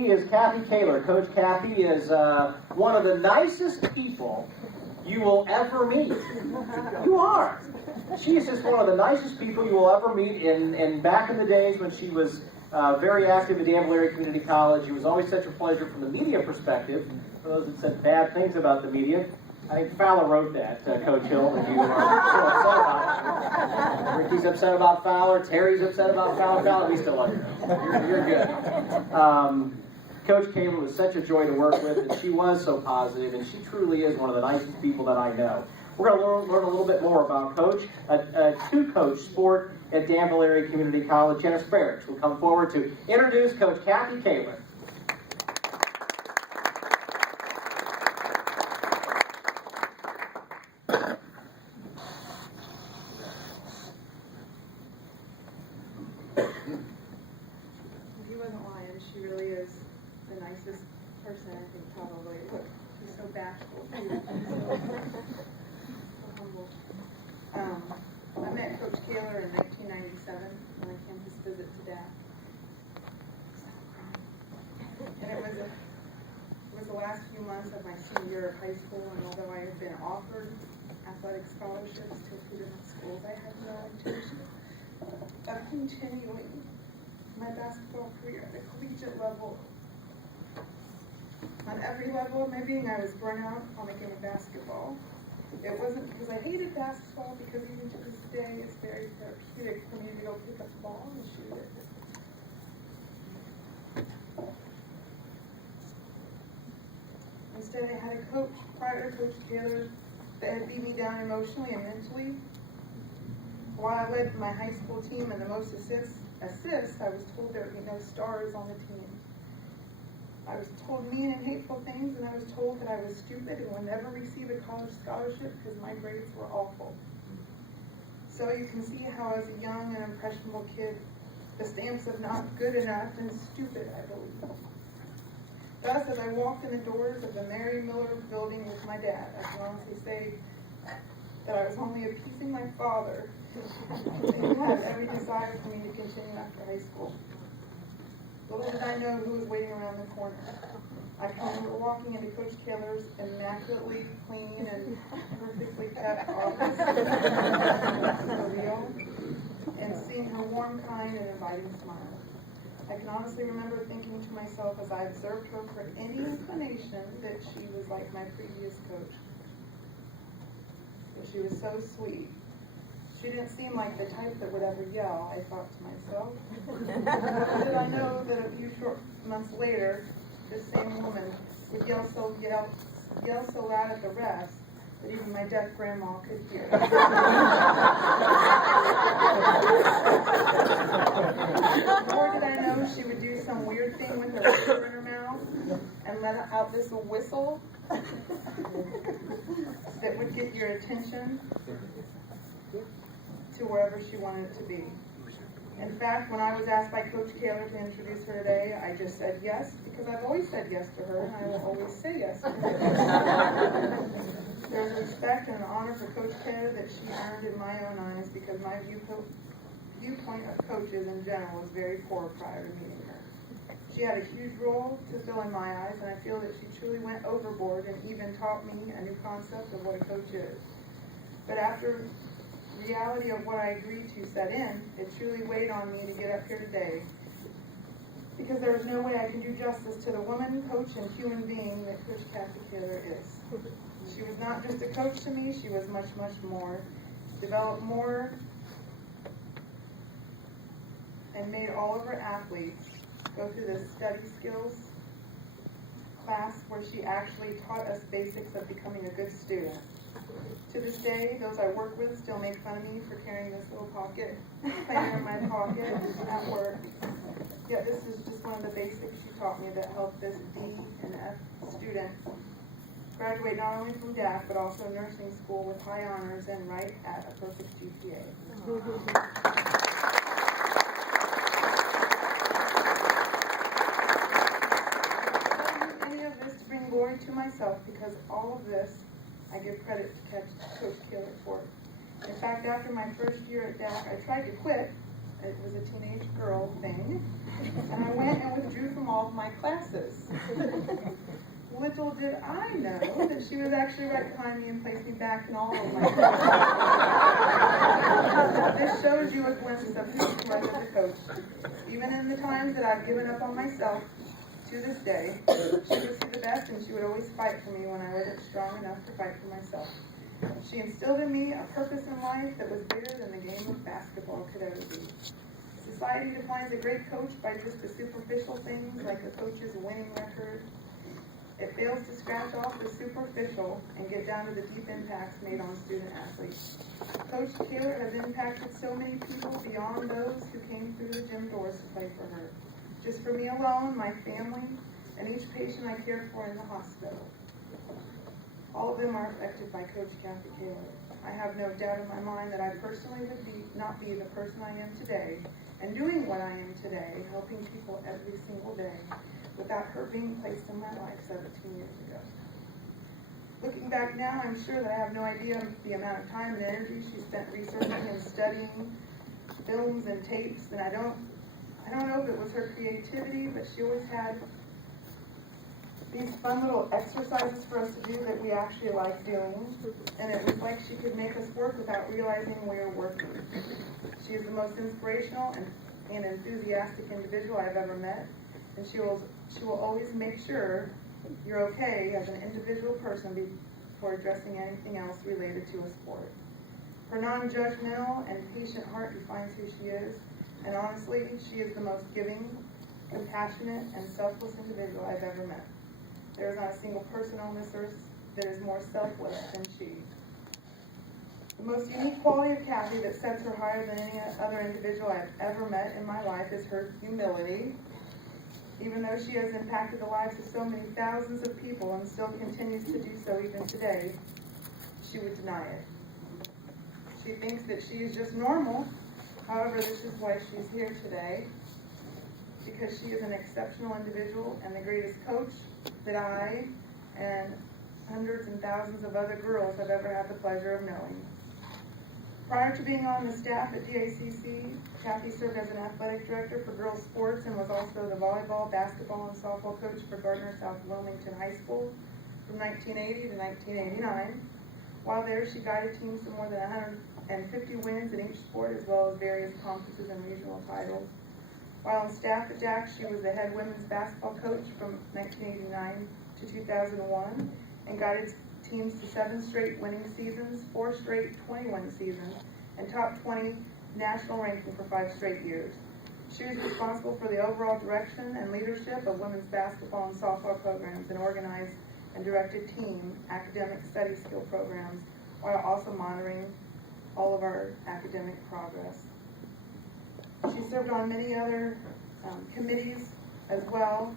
Is Kathy Kaler. Coach Kathy is one of the nicest people you will ever meet. You are. She is just one of the nicest people you will ever meet. And back in the days when she was very active at Danville Area Community College, it was always such a pleasure from the media perspective. For those that said bad things about the media, I think Fowler wrote that, Coach Hill, that you are so upset about. Ricky's upset about Fowler. Terry's upset about Fowler. Fowler, we still love you. You're good. Coach Kaler was such a joy to work with, and she was so positive, and she truly is one of the nicest people that I know. We're going to learn a little bit more about Coach, a two-coach sport at Danville Area Community College. Janice Barrett will come forward to introduce Coach Kathy Kaler. He wasn't lying. She really is the nicest person I think probably. He's so bashful. So humble. I met Coach Kaler in 1997 when I came to visit to DACC. And it was the last few months of my senior year of high school, and although I had been offered athletic scholarships to a few different schools, I had no intention of continuing my basketball career at the collegiate level. On every level of my being, I was burnt out on the game of basketball. It wasn't because I hated basketball, because even to this day, it's very therapeutic for me to go pick up the ball and shoot it. Instead, I had a coach prior to Coach Kaler that had beat me down emotionally and mentally. While I led my high school team and the most assists, I was told there would be no stars on the team. I was told mean and hateful things, and I was told that I was stupid and would never receive a college scholarship because my grades were awful. So you can see how, as a young and impressionable kid, the stamps of not good enough and stupid, I believe. Thus, as I walked in the doors of the Mary Miller building with my dad, I can honestly say that I was only appeasing my father, who had every desire for me to continue after high school. Little did I know who was waiting around the corner. I can remember walking into Coach Kaler's immaculately clean and perfectly kept office, for real, and seeing her warm, kind, and inviting smile. I can honestly remember thinking to myself as I observed her for any inclination that she was like my previous coach. That she was so sweet. She didn't seem like the type that would ever yell, I thought to myself. Little did I know that a few short months later, this same woman would yell so loud at the refs that even my deaf grandma could hear. Or did I know she would do some weird thing with her finger in her mouth and let out this whistle that would get your attention to wherever she wanted it to be. In fact, when I was asked by Coach Kaler to introduce her today, I just said yes, because I've always said yes to her, and I will always say yes to her. There's a respect and an honor for Coach Kaler that she earned in my own eyes, because my viewpoint of coaches in general was very poor prior to meeting her. She had a huge role to fill in my eyes, and I feel that she truly went overboard and even taught me a new concept of what a coach is. But after reality of what I agreed to set in, it truly weighed on me to get up here today, because there was no way I can do justice to the woman, coach, and human being that Coach Kathy Kaler is. She was not just a coach to me, she was much, much more. Developed more and made all of her athletes go through the study skills class where she actually taught us basics of becoming a good student. To this day, those I work with still make fun of me for carrying this little pocket planner in my pocket at work. Yet this is just one of the basics she taught me that helped this D and F student graduate not only from DACC, but also nursing school with high honors and right at a perfect GPA. I do any of this to bring glory to myself, because all of this I give credit to Coach Kaler for. In fact, after my first year at DACC, I tried to quit. It was a teenage girl thing. And I went and withdrew from all of my classes. Little did I know that she was actually right behind me and placed me back in all of my classes. This shows you a glimpse of who she was as a coach. Even in the times that I've given up on myself, to this day, she would see the best and she would always fight for me when I wasn't strong enough to fight for myself. She instilled in me a purpose in life that was bigger than the game of basketball could ever be. Society defines a great coach by just the superficial things like a coach's winning record. It fails to scratch off the superficial and get down to the deep impacts made on student athletes. Coach Kaler has impacted so many people beyond those who came through the gym doors to play for her. Just for me alone, my family, and each patient I cared for in the hospital. All of them are affected by Coach Kathy Kaler. I have no doubt in my mind that I personally would not be the person I am today, and doing what I am today, helping people every single day, without her being placed in my life 17 years ago. Looking back now, I'm sure that I have no idea the amount of time and energy she spent researching and studying films and tapes, and I don't know if it was her creativity, but she always had these fun little exercises for us to do that we actually liked doing, and it was like she could make us work without realizing we were working. She is the most inspirational and enthusiastic individual I've ever met, and she will always make sure you're okay as an individual person before addressing anything else related to a sport. Her non-judgmental and patient heart defines who she is, and honestly, she is the most giving, compassionate, and selfless individual I've ever met. There is not a single person on this earth that is more selfless than she. The most unique quality of Kathy that sets her higher than any other individual I've ever met in my life is her humility. Even though she has impacted the lives of so many thousands of people and still continues to do so even today, she would deny it. She thinks that she is just normal. However, this is why she's here today, because she is an exceptional individual and the greatest coach that I and hundreds and thousands of other girls have ever had the pleasure of knowing. Prior to being on the staff at DACC, Kathy served as an athletic director for girls sports and was also the volleyball, basketball, and softball coach for Gardner South Wilmington High School from 1980 to 1989. While there, she guided teams to more than 150 wins in each sport, as well as various conferences and regional titles. While on staff at DACC, she was the head women's basketball coach from 1989 to 2001 and guided teams to 7 straight winning seasons, 4 straight 20-win seasons, and top 20 national ranking for 5 straight years. She was responsible for the overall direction and leadership of women's basketball and softball programs and organized and directed team academic study skill programs while also monitoring all of our academic progress. She served on many other committees as well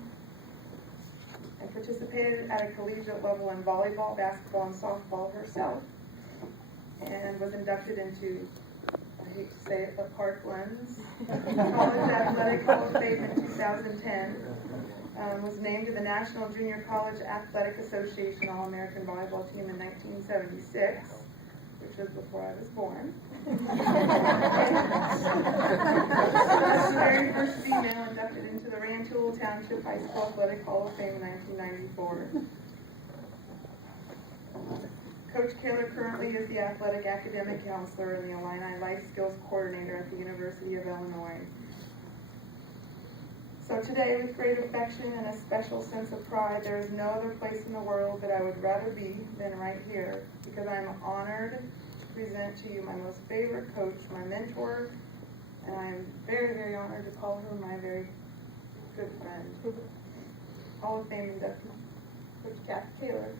and participated at a collegiate level in volleyball, basketball, and softball herself, and was inducted into, I hate to say it, but Parkland's College Athletic Hall of Fame in 2010. Was named to the National Junior College Athletic Association All-American Volleyball Team in 1976, which was before I was born. She was the very first female inducted into the Rantoul Township High School Athletic Hall of Fame in 1994. Coach Kaler currently is the athletic academic counselor and the Illini Life Skills Coordinator at the University of Illinois. So today, with great affection and a special sense of pride, there is no other place in the world that I would rather be than right here, because I am honored to present to you my most favorite coach, my mentor, and I am very, very honored to call her my very good friend. Hall of Fame inductee, Coach Kathy Kaler.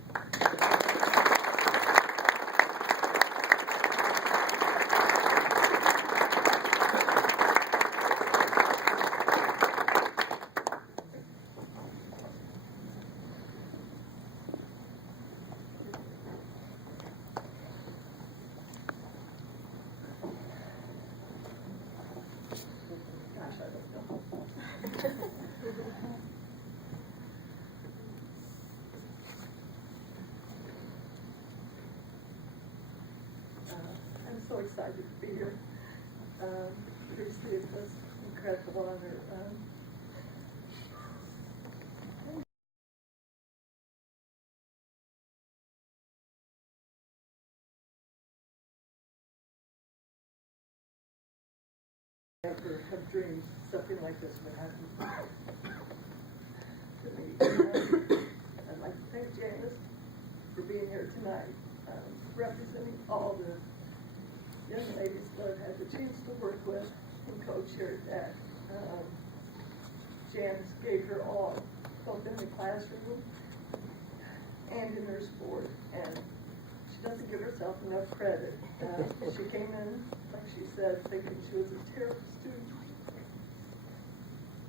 I'm so excited to be here. Seriously, it was incredible honor. ever have dreamed something like this would happen to me. I'd like to thank Janice for being here tonight, representing all the young ladies that I've had the chance to work with and coach here at DACC. Janice gave her all, both in the classroom and in her sport, and she doesn't give herself enough credit. She came in, like she said, thinking she was a terrible student,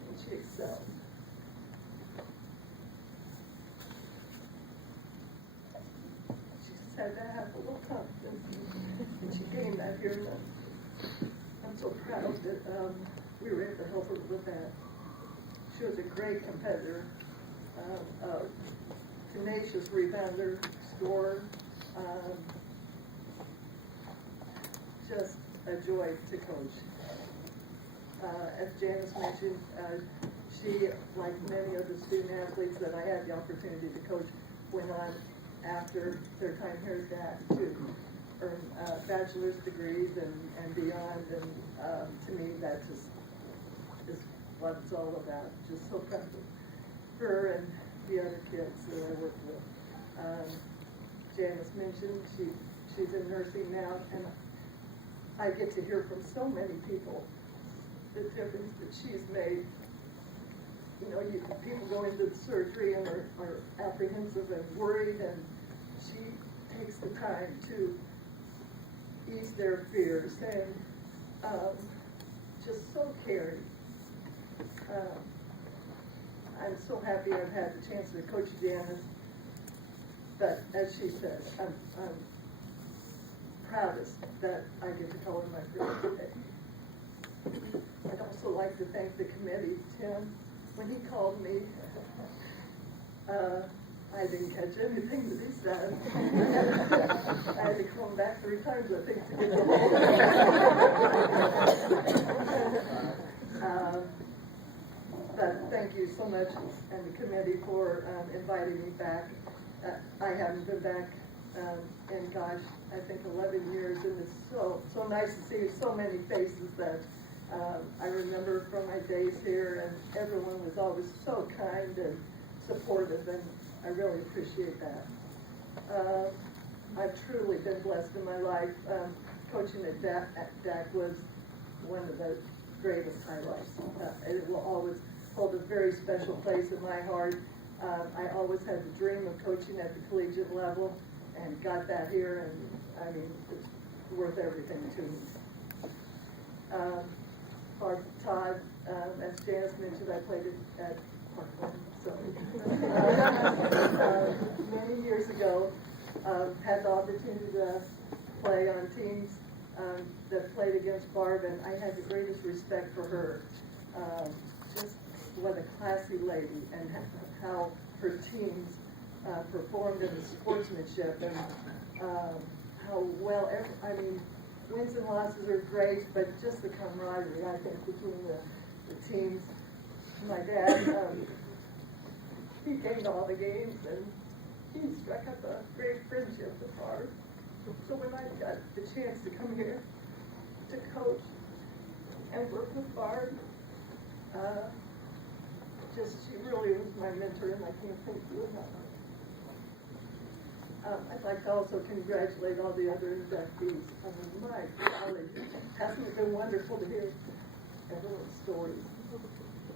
and she excelled. She just had to have a little confidence, and she gained that here. And I'm so proud that we were able to help her with that. She was a great competitor, tenacious rebounder, scorer, just a joy to coach. As Janice mentioned, she, like many of the student athletes that I had the opportunity to coach, went on after their time here at DACC to earn bachelor's degrees and beyond. And to me, that just is what it's all about. Just so proud of her and the other kids that I work with. Janice mentioned she's in nursing now, and I get to hear from so many people the difference that she's made. You know, people go into the surgery and are apprehensive and worried, and she takes the time to ease their fears and just so caring. I'm so happy I've had the chance to coach Janice, but as she said, I'm proudest that I get to call her my friend today. I'd also like to thank the committee. Tim, when he called me, I didn't catch anything that he said. I had to call him back 3 times, I think, to get the whole But thank you so much, and the committee, for inviting me back. I haven't been back in, gosh, I think 11 years, and it's so nice to see so many faces that I remember from my days here, and everyone was always so kind and supportive, and I really appreciate that. I've truly been blessed in my life. Coaching at DACC was one of the greatest highlights. It will always hold a very special place in my heart. I always had the dream of coaching at the collegiate level, and got that here, and I mean, it's worth everything to me. Todd, as Janice mentioned, I played at Parkland, so many years ago, had the opportunity to play on teams that played against Barb, and I had the greatest respect for her. Just what a classy lady, and how her teams performed in the sportsmanship, and how well, I mean, wins and losses are great, but just the camaraderie, I think, between the teams. My dad, he gained all the games, and he struck up a great friendship with Barb. So when I got the chance to come here to coach and work with Barb, she really was my mentor, and I can't thank you enough. I'd like to also congratulate all the other inductees. I mean, my golly, hasn't it been wonderful to hear everyone's stories?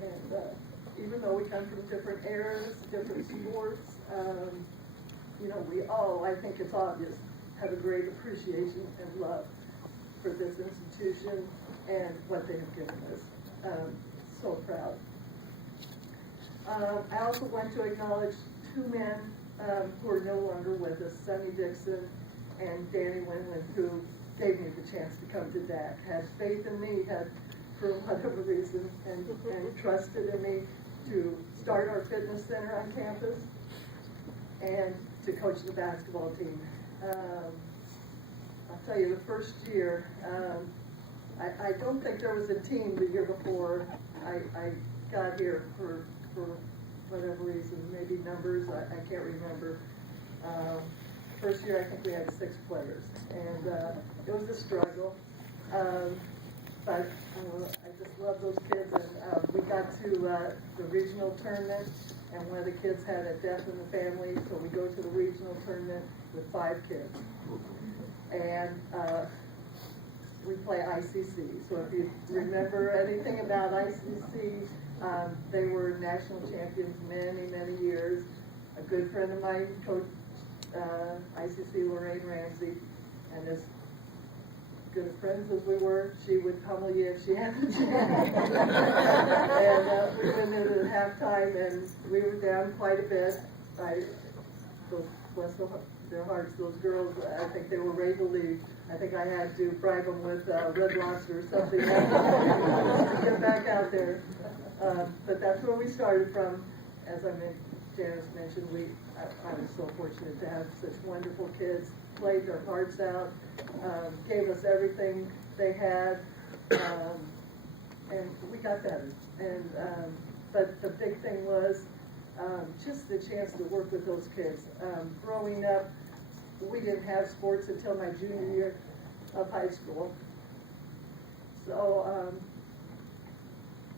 And even though we come from different eras, different sports, you know, we all, I think it's obvious, have a great appreciation and love for this institution and what they have given us. So proud. I also want to acknowledge 2 men who are no longer with us, Sonny Dixon and Danny Winland, who gave me the chance to come to DACC, had faith in me, had, for whatever reason, and trusted in me to start our fitness center on campus and to coach the basketball team. I'll tell you, the first year, I don't think there was a team the year before I got here for whatever reason, maybe numbers, I can't remember. First year, I think we had 6 players, and it was a struggle. but I just love those kids, and we got to the regional tournament, and one of the kids had a death in the family, so we go to the regional tournament with 5 kids. And we play ICC. So if you remember anything about ICC, they were national champions many, many years. A good friend of mine coached ICC, Lorraine Ramsey, and as good friends as we were, she would pummel you if she had the chance. And we went into halftime, and we were down quite a bit. Bless their hearts, those girls, I think they were ready to leave. I think I had to bribe them with Red Lobster or something to get back out there. But that's where we started from. As Janice mentioned, I was so fortunate to have such wonderful kids, played their hearts out, gave us everything they had, and we got better. And but the big thing was just the chance to work with those kids. Growing up, we didn't have sports until my junior year of high school. So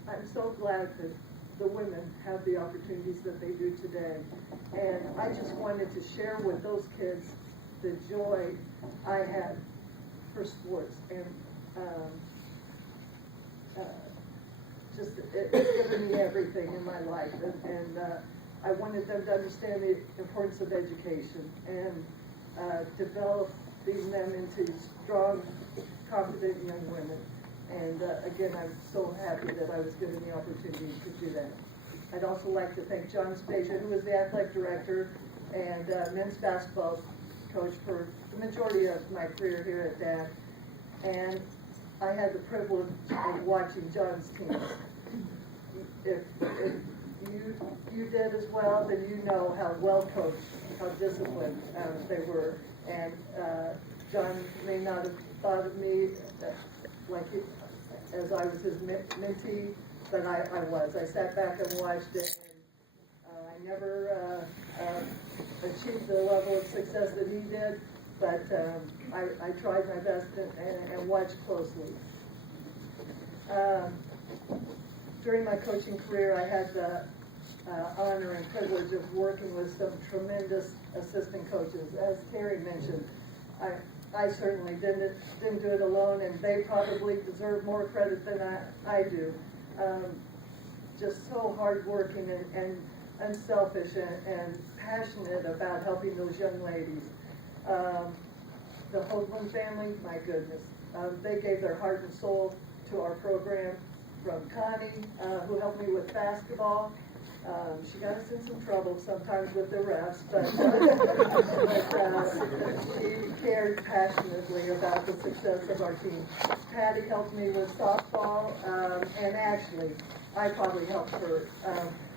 I'm so glad that the women have the opportunities that they do today. And I just wanted to share with those kids the joy I had for sports. And just it's given me everything in my life. And I wanted them to understand the importance of education and developing them into strong, confident young women. And again, I'm so happy that I was given the opportunity to do that. I'd also like to thank John Spacia, who was the athletic director and men's basketball coach for the majority of my career here at DACC. And I had the privilege of watching John's teams. If you did as well, then you know how well coached, how disciplined they were. And John may not have thought of me as I was his mentee, but I was. I sat back and watched it, and I never achieved the level of success that he did, but I tried my best and watched closely. During my coaching career, I had the honor and privilege of working with some tremendous assistant coaches. As Terry mentioned, I certainly didn't do it alone, and they probably deserve more credit than I do. Just so hardworking and unselfish and passionate about helping those young ladies. The Hoagland family, my goodness, they gave their heart and soul to our program. From Connie, who helped me with basketball. She got us in some trouble sometimes with the refs, but she cared passionately about the success of our team. Patty helped me with softball, and actually, I probably helped her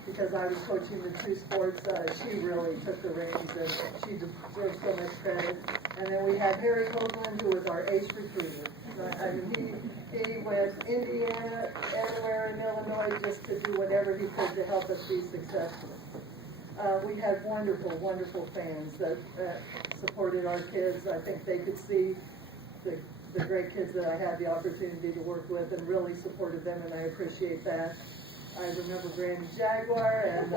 because I was coaching the 2 sports. She really took the reins, and she deserves so much credit. And then we had Harry Hoagland, who was our ace recruiter. I mean, he went Indiana, everywhere in Illinois, just to do whatever he could to help us be successful. We had wonderful, wonderful fans that supported our kids. I think they could see the great kids that I had the opportunity to work with and really supported them, and I appreciate that. I remember Granny Jaguar and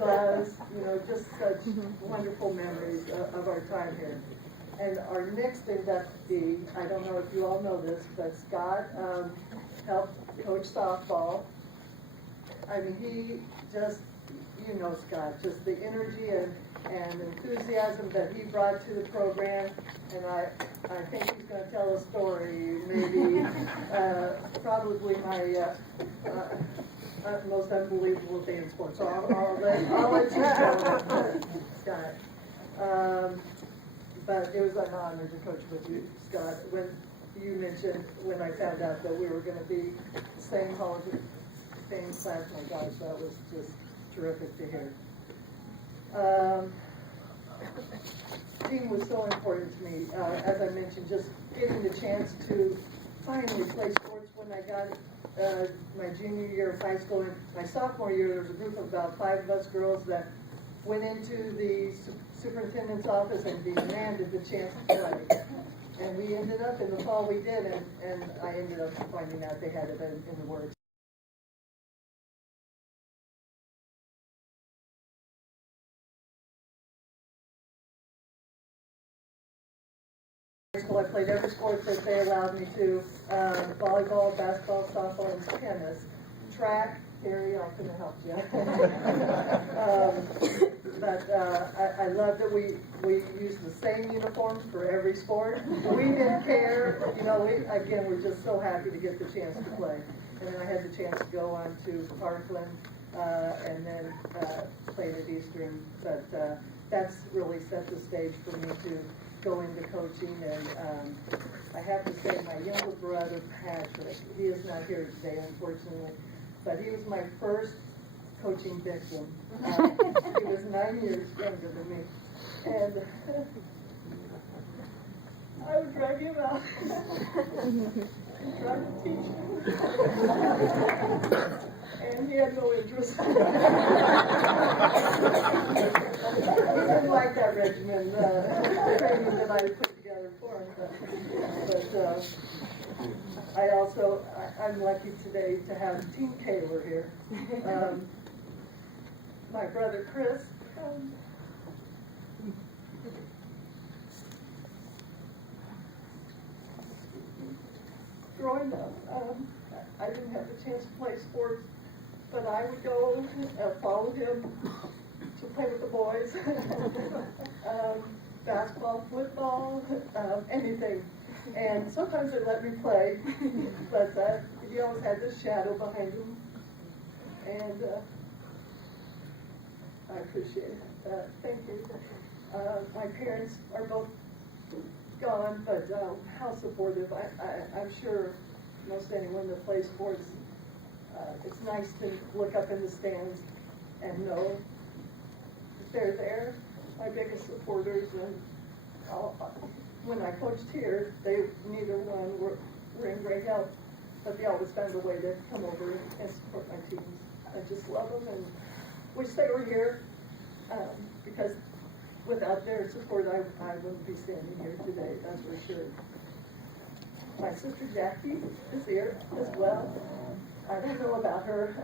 Buzz, just such wonderful memories of our time here. And our next inductee, I don't know if you all know this, but Scott helped coach softball. I mean, he just, Scott, just the energy and enthusiasm that he brought to the program. And I think he's going to tell a story, maybe probably my most unbelievable day in sports. So I'll let you know, Scott. But it was an honor to coach with you, Scott. When you mentioned, when I found out that we were going to be the same Hall of Fame class, my gosh, that was just terrific to hear. Team was so important to me. As I mentioned, just getting the chance to finally play sports when I got my junior year of high school. And my sophomore year, there was a group of about 5 of us girls that went into the superintendent's office and demanded the chance to play. And we ended up, in the fall we did, and I ended up finding out they had it in the works. I played every sport that they allowed me to, volleyball, basketball, softball, and tennis. Track, Harry, I couldn't have helped you. But I love that we use the same uniforms for every sport. We didn't care, you know, we're just so happy to get the chance to play. And then I had the chance to go on to Parkland, and then played at Eastern. But that's really set the stage for me to go into coaching. And I have to say, my younger brother, Patrick, he is not here today, unfortunately, but he was my first coaching victim. He was 9 years younger than me. And I would drag him out and try to teach him. And he had no interest. He didn't like that regimen, training that I put together for him. But I'm lucky today to have Team Kaler here. My brother Chris. Growing up, I didn't have the chance to play sports, but I would go follow him to play with the boys. Basketball, football, anything. And sometimes they let me play, but he always had this shadow behind him. And I appreciate it. Thank you. My parents are both gone, but how supportive. I'm sure most anyone that plays sports, it's nice to look up in the stands and know that they're there. My biggest supporters, and when I coached here, neither one were in great health, but they always found a way to come over and support my teams. I just love them and wish they were here, because without their support, I wouldn't be standing here today, that's for sure. My sister Jackie is here as well. I don't know about her.